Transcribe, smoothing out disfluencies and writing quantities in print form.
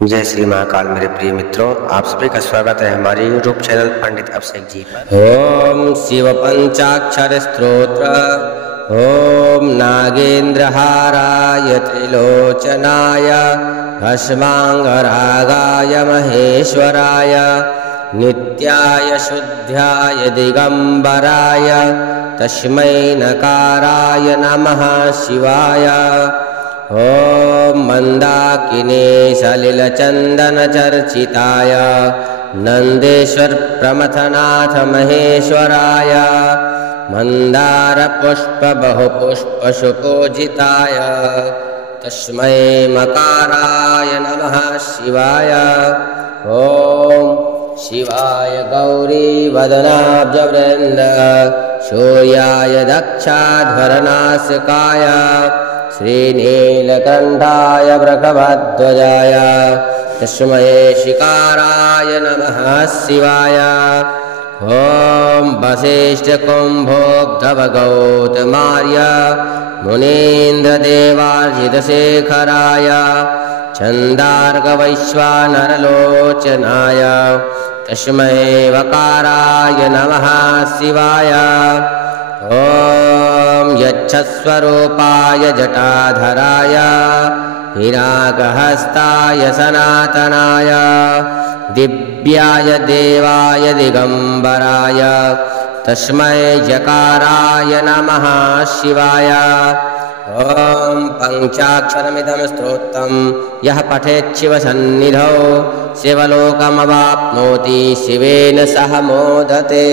जय श्री महाकाल। मेरे प्रिय मित्रों, आप सभी का स्वागत है हमारे YouTube चैनल पंडित अभिषेक जी पर। ओम शिव पंचाक्षर स्तोत्र। ओम नागेंद्रहाराय त्रिलोचनाय भस्मांगरागाय महेश्वराय नित्याय शुद्ध्याय दिगंबराय तस्मै नकाराय नमः शिवाय। ओम मंदाकिनी सलिलचंदन चर्चिताय नंदेश्वर प्रमथनाथ महेश्वराय मंदार पुष्प बहुपुष्प सुपूजिताय तस्मै मकाराय नमः शिवाय। ओम शिवाय गौरी वदनाब्ज वृंद सूर्याय दक्षाध्वरनासिकाय श्रीनीलकंठाय वृषभध्वजाय तस्मै शिकाराय नमः शिवाय। ओम वसिष्ठ कुंभोद्धव गौतमार्य मुनीन्द्र देवार्जितशेखराय छंदार्क वैश्वानरलोचनाय तस्मै वकाराय नमः शिवाय। ओम यच्छस्वरूपाय जटाधराय हिरागहस्ताय सनातनाय दिव्याय देवाय दिगंबराय तस्मै जकाराय नमः शिवाय। ओम पंचाक्षरमिदं स्तोत्रं यः पठेत् शिवसन्निधौ शिवलोकमवाप्नोति शिवेन सह मोदते।